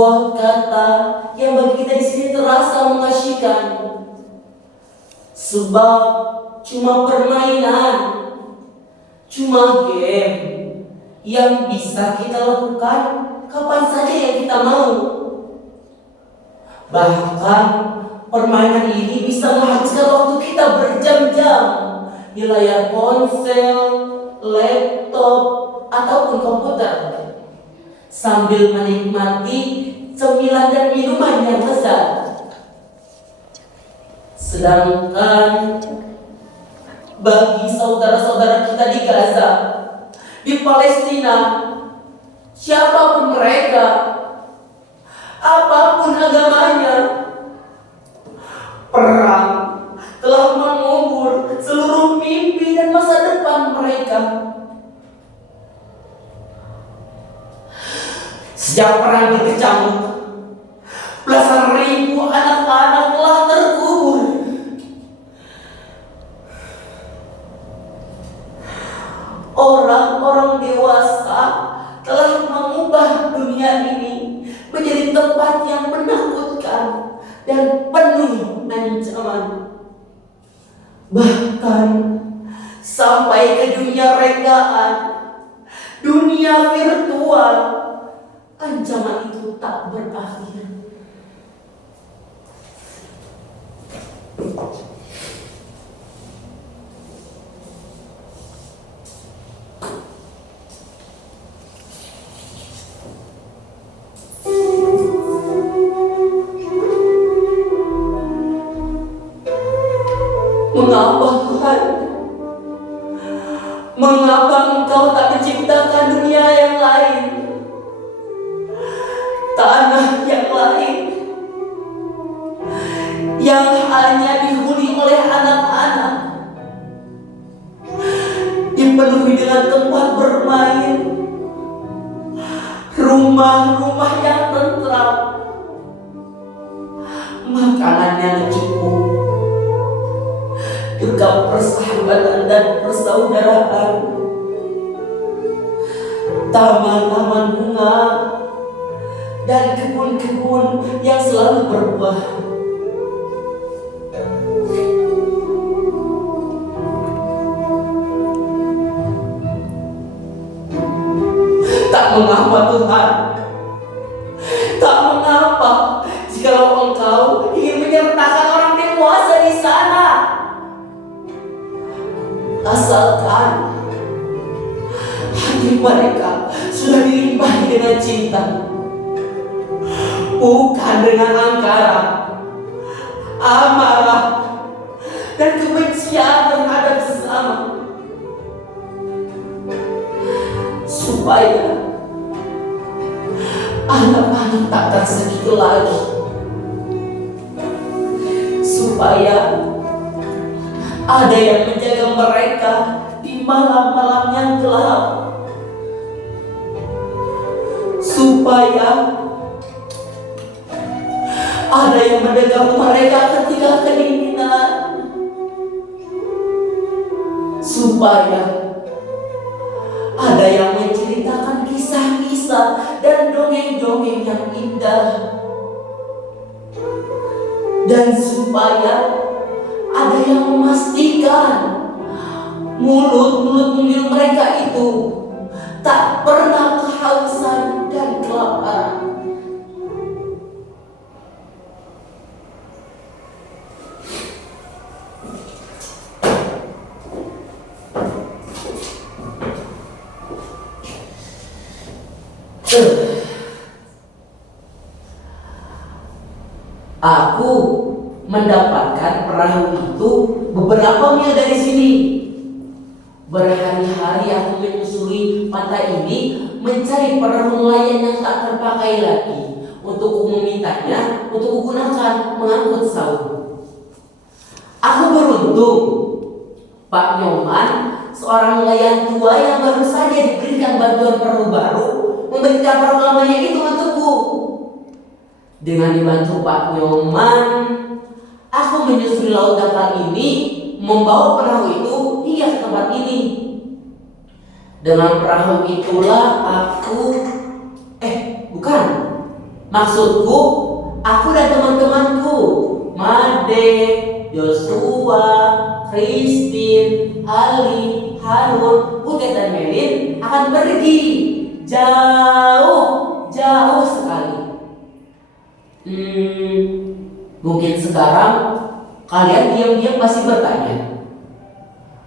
sebuah kata yang bagi kita di sini terasa mengasyikkan. Sebab cuma permainan, cuma game yang bisa kita lakukan kapan saja yang kita mau. Bahkan permainan ini bisa menghabiskan waktu kita berjam-jam di layar ponsel, laptop, ataupun komputer, sambil menikmati cemilan dan minuman yang lezat. Sedangkan bagi saudara-saudara kita di Gaza, di Palestina, siapapun mereka, apapun agamanya, perang telah mengubur seluruh mimpi dan masa depan mereka. Sejak perang berkecamuk, belasan ribu anak-anak telah terkubur. Orang-orang dewasa telah mengubah dunia ini menjadi tempat yang menakutkan dan penuh ancaman. Bahkan sampai ke dunia rekaan, dunia virtual, ancaman itu tak berakhir. Mengapa Tuhan? Mengapa Engkau tak menciptakan dunia yang lain? Tanah yang lain yang hanya dihuni oleh anak-anak, dipenuhi dengan tempat bermain, rumah-rumah yang tentram, makanan yang cukup, juga persahabatan dan persaudaraan, taman-taman bunga, dan kebun-kebun yang selalu berbuah. Tak mengapa Tuhan, tak mengapa jikalau Engkau ingin menyertakan orang dewasa di sana. Asalkan hati mereka sudah dilimpahi dengan cinta, bukan dengan angkara, amarah, dan kebencian terhadap sesama. Supaya anak-anak tak tersakiti lagi, supaya ada yang menjaga mereka di malam-malam yang gelap, supaya ada yang menjaga mereka ketika kedinginan, supaya ada yang menceritakan kisah-kisah dan dongeng-dongeng yang indah, dan supaya ada yang memastikan mulut-mulut mungil mereka itu tak pernah kehausan dan kelaparan. Aku mendapatkan perahu itu beberapa mil dari sini. Berhari-hari aku menyusuri pantai ini mencari perahu nelayan yang tak terpakai lagi untuk memintanya untuk kugunakan mengangkut saung. Aku beruntung, Pak Nyoman, seorang nelayan tua yang baru saja diberikan bantuan perahu baru, memberikan perahu lamanya itu untukku. Dengan dibantu Pak Nyoman, aku menyusuri laut dangkal ini, membawa perahu itu hingga ke tempat ini. Dengan perahu itulah aku bukan. Maksudku, aku dan teman-temanku, Made, Joshua, Christine, Ali, Harun, Butet dan Melin akan pergi jauh sekali. Mungkin sekarang kalian diam-diam masih bertanya,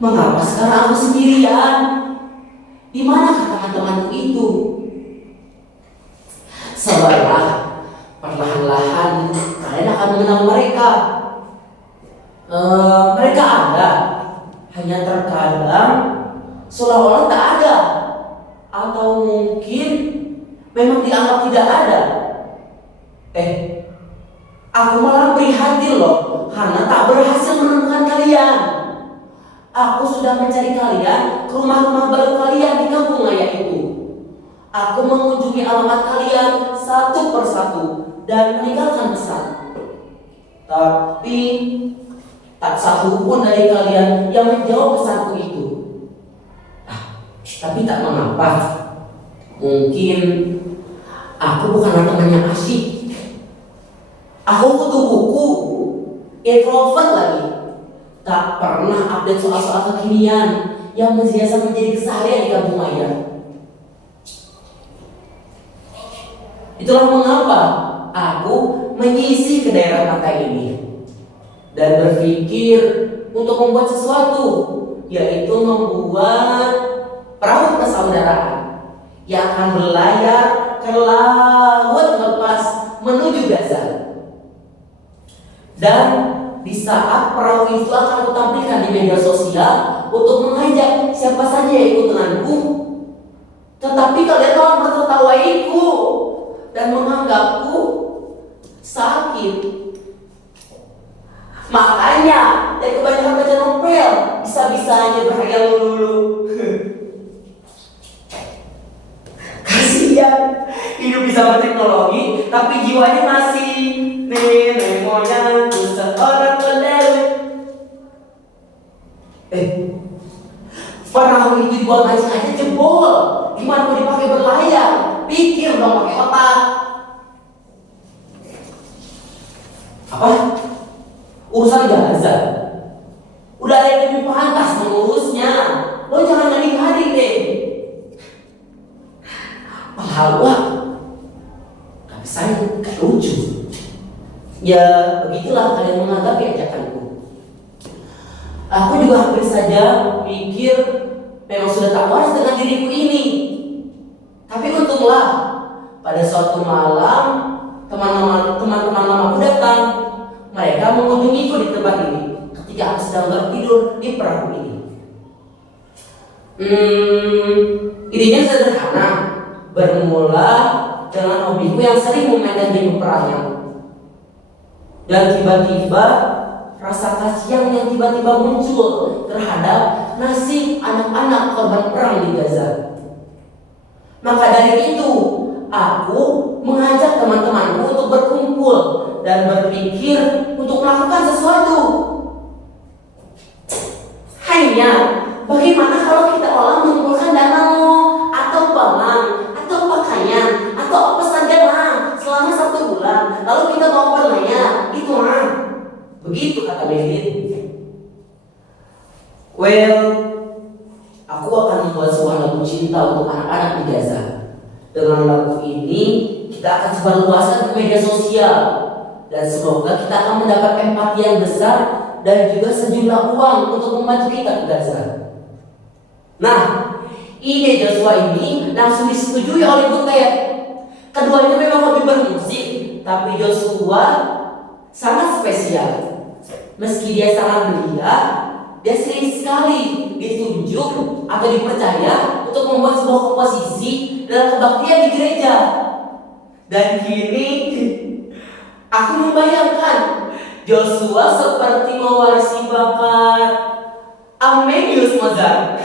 mengapa sekarang aku sendirian? Di mana teman-temanku itu? Sabarlah, perlahan-lahan kalian akan mengenal mereka. Mereka ada, hanya terkadang seolah-olah tak ada, atau mungkin memang dianggap tidak ada. Aku malah prihatin loh, karena tak berhasil menemukan kalian. Aku sudah mencari kalian ke rumah-rumah baru kalian di kampung Maya itu. Aku mengunjungi alamat kalian satu persatu dan meninggalkan pesan. Tapi tak satu pun dari kalian yang menjawab pesanku itu. Tapi tak mengapa. Mungkin aku bukanlah teman yang asyik. Aku kutu buku, introvert lagi. Tak pernah update soal-soal kekinian yang biasa menjadi keseharian di kampung Maya. Itulah mengapa aku menyisih ke daerah pantai ini dan berpikir untuk membuat sesuatu, yaitu membuat perahu persaudaraan yang akan berlayar ke laut lepas menuju Gaza. Dan di saat perahu itu akan kutampilkan di media sosial untuk mengajak siapa saja yang ikut denganku. Tetapi kalian malah menertawaiku dan menganggapku sakit. Makanya dari kebanyakan baca novel bisa-bisanya berhayal lulu. Kasihan, hidup bisa berteknologi tapi jiwanya masih nenek moyangku seorang pelewe. Perahu itu dibuat mancing aja jebol. Gimana mau dipakai berlayar? Pikir dong pakai otak. Apa? Urusan Gaza udah ada yang lebih pantas mengurusnya. Lo jangan ngadi-ngadi deh. Pahlawan. Tapi saya gak lucu. Ya begitulah kalian menanggapi ajakanku. Aku juga hampir saja pikir memang sudah tak waras dengan diriku ini. Tapi untunglah pada suatu malam teman-teman lamaku datang. Mereka mengunjungiku di tempat ini ketika aku sedang bertidur di perahu ini. Idenya sederhana, bermula dengan hobiku yang sering memainkan game perang. Dan tiba-tiba rasa kasihan yang tiba-tiba muncul terhadap nasib anak-anak korban perang di Gaza. Maka dari itu, aku mengajak teman-temanku untuk berkumpul dan berpikir untuk melakukan sesuatu. Hanya, bagaimana kalau kita olah mengumpulkan dana atau pangan atau pakaian atau apa saja selama 1 bulan, lalu kita mau berlayar, itu begitu kata Melin. Aku akan membuat sebuah lagu cinta untuk anak-anak di Gaza. Dengan lagu ini kita akan sebarluaskan ke media sosial dan semoga kita akan mendapat empati yang besar dan juga sejumlah uang untuk membantu kita ke Gaza. Nah, ide Joshua ini langsung disetujui oleh Butet. Keduanya memang hobi bermusik, tapi Joshua sangat spesial. Meski dia sangat belia, dia sering sekali ditunjuk atau dipercaya untuk membuat sebuah komposisi dalam kebaktian di gereja. Dan kini aku membayangkan Joshua seperti mewarisi bakat Amadeus Mozart.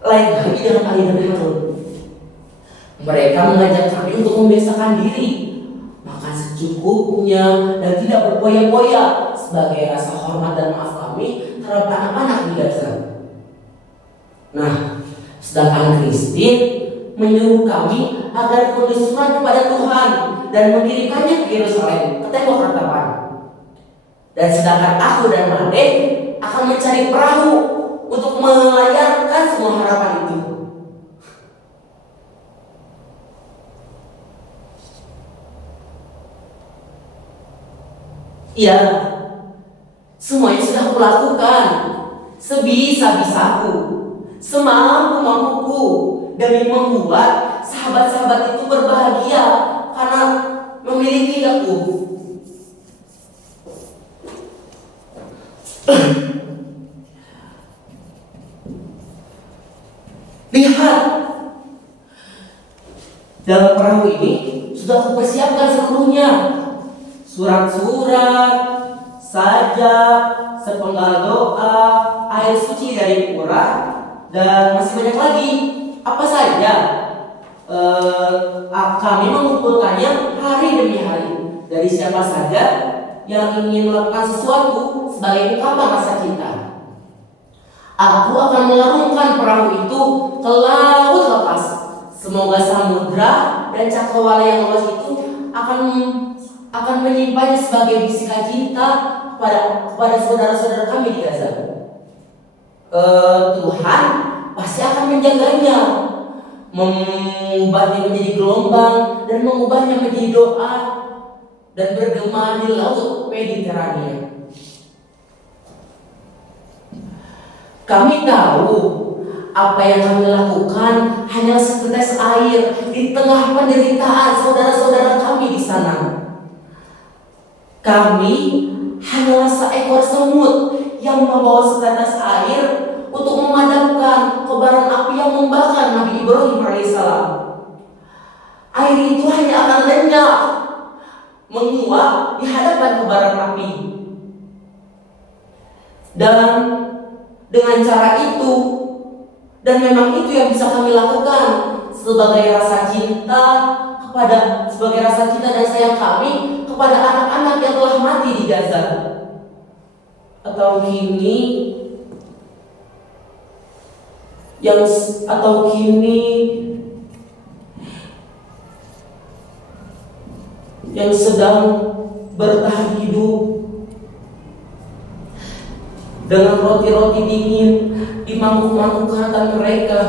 Lain lagi dengan Ali dan Harun. Mereka mengajak kami untuk membiasakan diri, makan secukupnya dan tidak berpoya-poya sebagai rasa hormat dan maaf kami terhadap anak-anak di Gaza. Nah, sedangkan Christine menyuruh kami agar menulis surat kepada Tuhan dan mengirimkannya ke Yerusalem, ke tembok ratapan. Dan sedangkan aku dan Made akan mencari perahu untuk melayarkan semua harapan itu. Ya, semuanya sudah kulakukan sebisa-bisaku, semampu-mampuku demi membuat sahabat-sahabat itu berbahagia karena memiliki aku. Lihat, dalam perahu ini sudah kupersiapkan seluruhnya. Surat-surat, sajak, sepenggal doa, air suci dari pura, dan masih banyak lagi. Apa saja kami mengumpulkannya hari demi hari dari siapa saja yang ingin melakukan sesuatu sebagai ungkapan rasa cinta. Aku akan melarungkan perahu itu ke laut lepas. Semoga samudra dan cakrawala yang luas itu akan menyimpannya sebagai bisikan cinta kepada saudara-saudara kami di Gaza. Tuhan pasti akan menjaganya, mengubahnya menjadi gelombang dan mengubahnya menjadi doa dan bergema di laut Mediterania. Kami tahu apa yang kami lakukan hanya setetes air di tengah penderitaan saudara-saudara kami di sana. Kami hanyalah seekor semut yang membawa setetes air untuk memadamkan kobaran api yang membakar Nabi Ibrahim alaihissalam. Air itu hanya akan lenyap, menguap di hadapan kobaran api. Dan dengan cara itu, dan memang itu yang bisa kami lakukan sebagai rasa cinta dan sayang kami kepada anak-anak yang telah mati di Gaza. Atau kini yang sedang bertahan hidup dengan roti-roti dingin di mangkuk-mangkuk hantam mereka,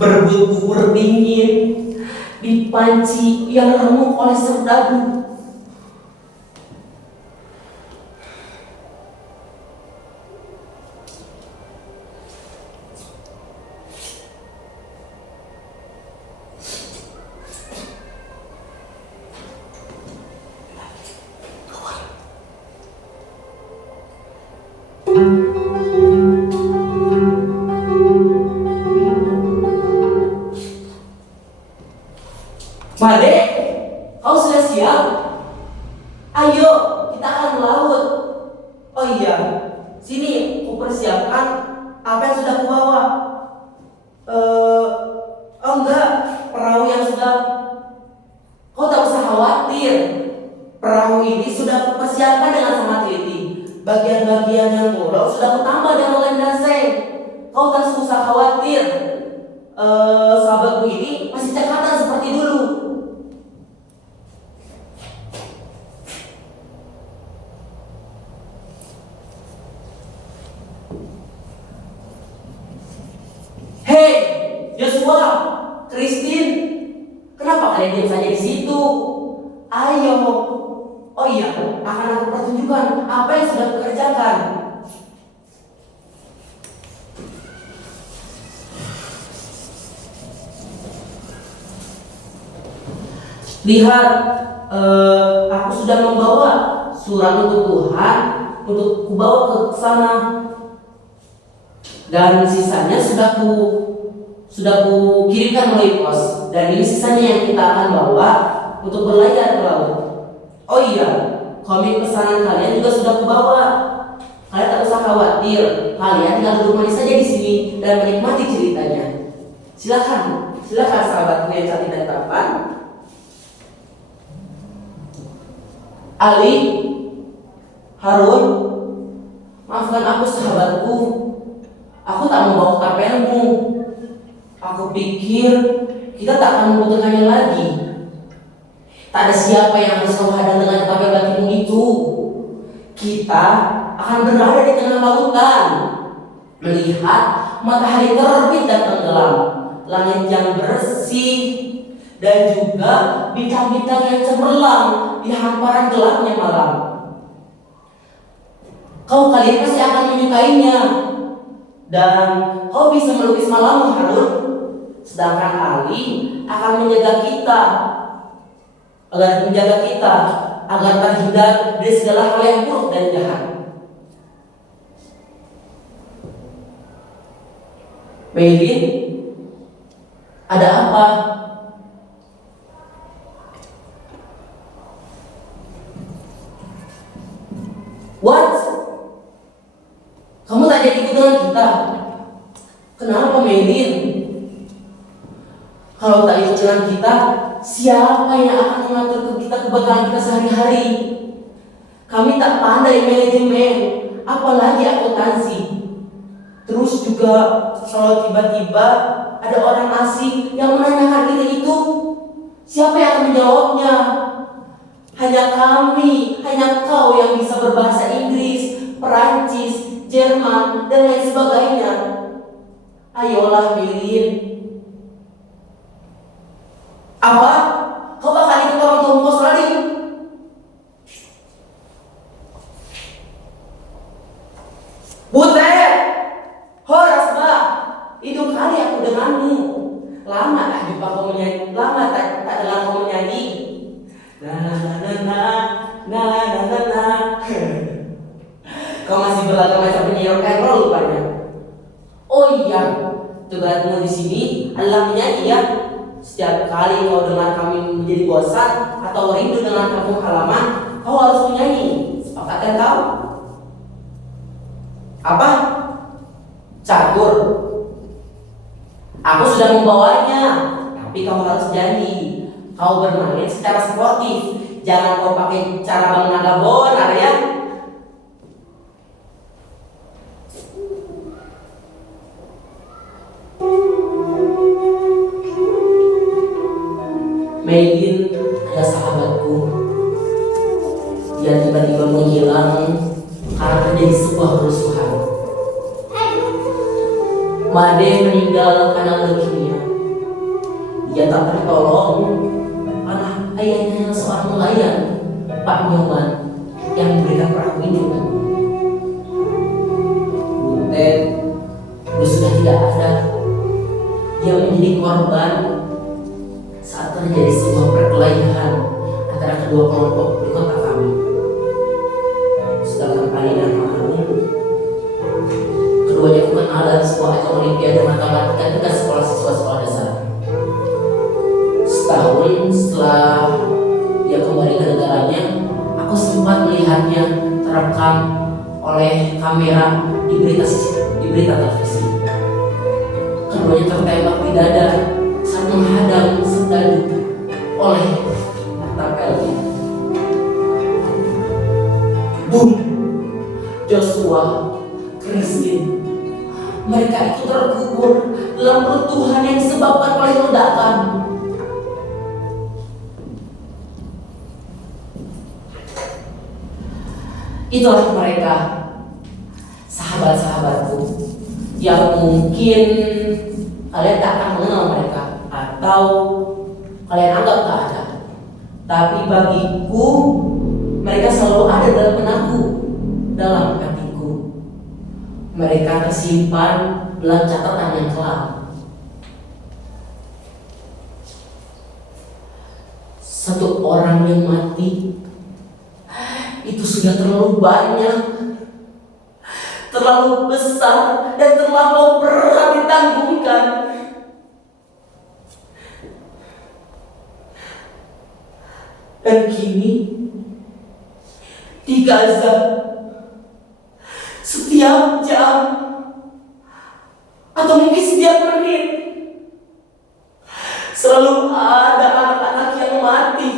berebut bubur dingin di panci yang remuk oleh serdadu. Made, kau sudah siap? Ayo, kita akan melaut. Oh iya, sini kupersiapkan apa yang sudah kubawa. Oh enggak, perahu yang sudah. Kau tak usah khawatir. Perahu ini sudah kupersiapkan dengan sangat teliti. Bagian-bagian yang bolong sudah kutambah dengan lem dan seng. Kau tak usah khawatir. Sahabatku ini masih cekatan seperti dulu. Hei, Joshua, Christine, kenapa kalian diam saja di situ? Ayo. Oh iya, akan aku pertunjukkan apa yang sudah kukerjakan. Lihat, aku sudah membawa surat untuk Tuhan untuk kubawa ke sana. Dan sisanya sudah ku kirimkan melalui pos. Dan ini sisanya yang kita akan bawa untuk berlayar ke laut. Oh iya, komik pesanan kalian juga sudah kubawa. Kalian tak usah khawatir. Kalian tinggal duduk manis saja di sini dan menikmati ceritanya. Silakan sahabatku yang cantik dan tampan. Ali, Harun, maafkan aku sahabatku. Aku tak membawa kapelmu. Aku pikir kita tak akan membutuhkannya lagi. Tak ada siapa yang harus kau hadang dengan tabel batinmu itu. Kita akan berada di tengah lautan, melihat matahari terbit dan tenggelam, langit yang bersih, dan juga bintang-bintang yang cemerlang di hamparan gelapnya malam. Kalian pasti akan menyukainya, dan kau bisa melukis malammu, Harun. Sedangkan Ali akan menjaga kita agar terhindar dari segala hal yang buruk dan jahat. Meilin, ada apa? What? Kamu tak jadi ikut dengan kita? Kenapa, Meilin? Kalau tak ikut dengan kita, siapa yang akan mengatur kita kebakaran kita sehari-hari? Kami tak pandai manajemen, apalagi akuntansi. Terus juga kalau tiba-tiba ada orang asing yang menanyakan diri itu, siapa yang akan menjawabnya? Hanya kami, hanya kau yang bisa berbahasa Inggris, Perancis, Jerman, dan lain sebagainya. Ayolah, Meilin. Apa? Kau bakal ikut orang tua kau lagi? Butet! Horas, Mbak! Hidup kali aku denganmu. Lama tak jumpa kau menyanyi, lama tak dengar kau menyanyi. Na. Kau masih berlagak macam penyanyi rock and roll rupanya. Oh iya, tugasmu di sini adalah menyanyi ya. Setiap kali kau dengar kami menjadi bosan atau rindu dengan kampung halaman, kau harus menyanyi. Sepakat kan kau? Apa? Catur. Aku sudah membawanya, tapi kau harus janji. Kau bermain secara sportif. Jangan kau pakai cara Bang Naga Bonar ya. Meilin adalah sahabatku. Dia tiba-tiba menghilang karena terjadi sebuah kerusuhan. Made meninggal karena leukemia. Dia tak tertolong karena ayahnya seorang nelayan, Pak Nyoman, yang memberikan perahu ini. Butet sudah tidak ada. Dia menjadi korban saat terjadi sebuah perkelahian antara kedua kelompok di kota kami. Sedangkan Ali dan Harun, keduanya aku kenal dalam sebuah ajang olimpiade matematika tingkat sekolah siswa sekolah dasar. Setahun setelah dia kembali ke negaranya, aku sempat melihatnya terekam oleh kamera di berita televisi. Keduanya tertembak di dada saat menghadang serdadu oleh tapelnya. Boom! Joshua, Christine, mereka itu terkubur dalam runtuhan yang disebabkan oleh ledakan. Itulah mereka, sahabat-sahabatku, yang mungkin kalian tak akan mengenal mereka atau kalian anggap tak ada. Tapi bagiku, mereka selalu ada dalam benakku, dalam hatiku. Mereka tersimpan dalam catatan yang kelam. Satu orang yang mati itu sudah terlalu banyak, terlalu besar, dan terlalu berat ditanggungkan. Dan kini di Gaza, setiap jam atau mungkin setiap menit selalu ada anak-anak yang mati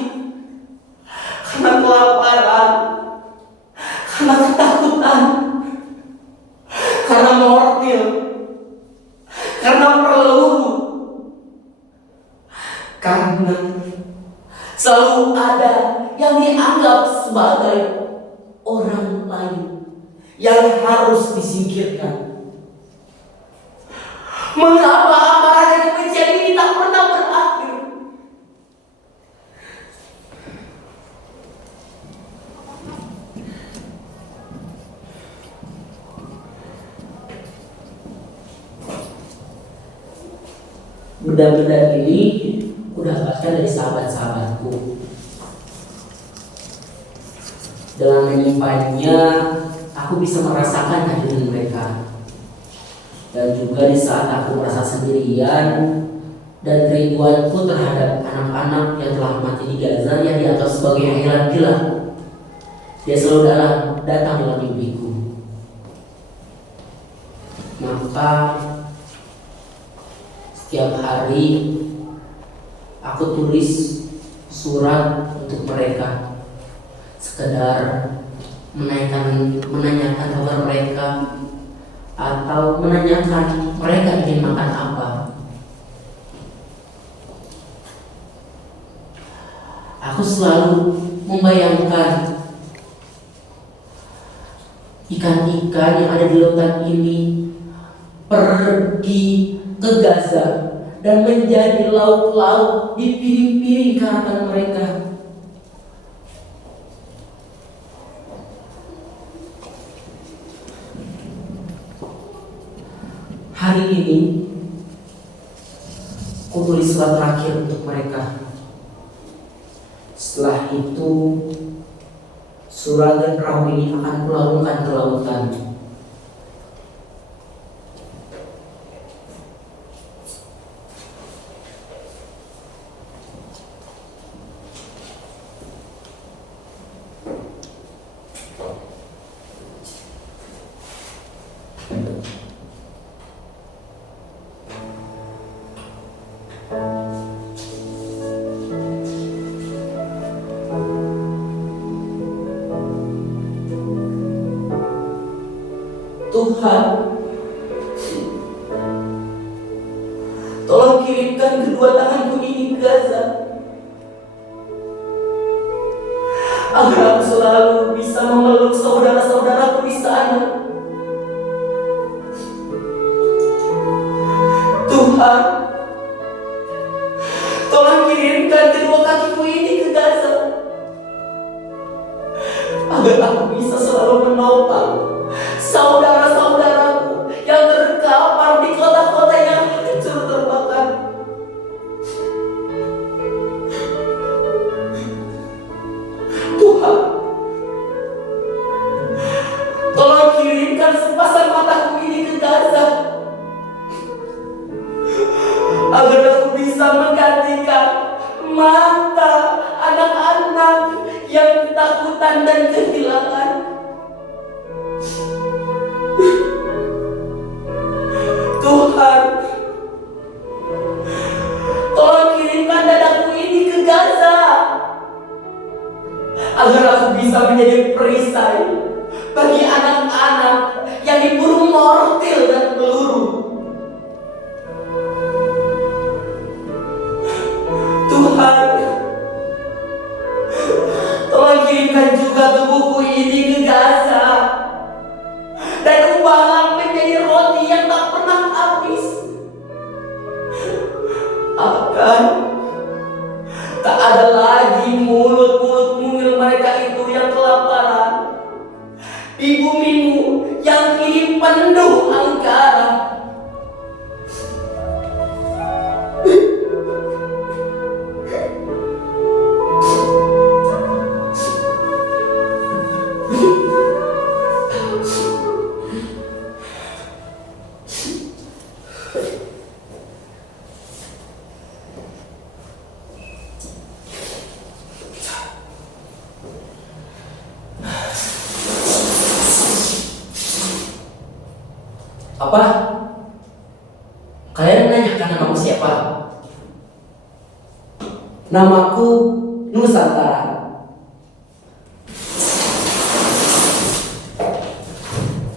karena kelaparan, karena ketakutan, karena mortil, karena peluru, yang harus disingkirkan. Mengapa amarah dan kebencian ini tak pernah berakhir? Benda-benda ini udah dapatkan dari sahabat-sahabatku. Dalam menyimpannya, aku bisa merasakan kehadiran mereka. Dan juga di saat aku merasa sendirian dan kerinduanku terhadap anak-anak yang telah mati di Gaza yang dianggap sebagai hayat gila, dia selalu datang dalam mimpiku. Maka setiap hari aku tulis surat untuk mereka, sekedar menanyakan kabar mereka, atau menanyakan mereka ingin makan apa. Aku selalu membayangkan ikan-ikan yang ada di lautan ini pergi ke Gaza dan menjadi lauk-lauk di piring-piring karapan mereka. Hari ini aku tulis surat terakhir untuk mereka. Setelah itu surat dan perahu ini akan kularungkan ke lautan. Tuhan, tolong kirimkan kedua tanganku ini ke Gaza, agar aku selalu bisa memeluk saudara-saudaraku di sana. Tuhan, tolong kirimkan kedua kakiku ini ke Gaza, agar aku bisa selalu menopang saudara-saudaraku yang terkapar di kota-kota yang hancur terbakar. Tuhan, tolong kirimkan sepasang mataku ini ke Gaza, agar aku bisa menggantikan mata anak-anak yang ketakutan dan kehilangan. Tuhan, tolong kirimkan dadaku ini ke Gaza, agar aku bisa menjadi perisai bagi anak-anak yang diburu mortil dan peluru. Tuhan, tolong kirimkan juga tubuhku ini ke Gaza, dan ubahlah menjadi roti yang tak pernah habis. Akan tak ada lagi mulut-mulut mungil mereka itu yang kelaparan di bumimu yang kini penuh angkara. Apa? Kalian menanyakan namaku siapa? Namaku Nusantara.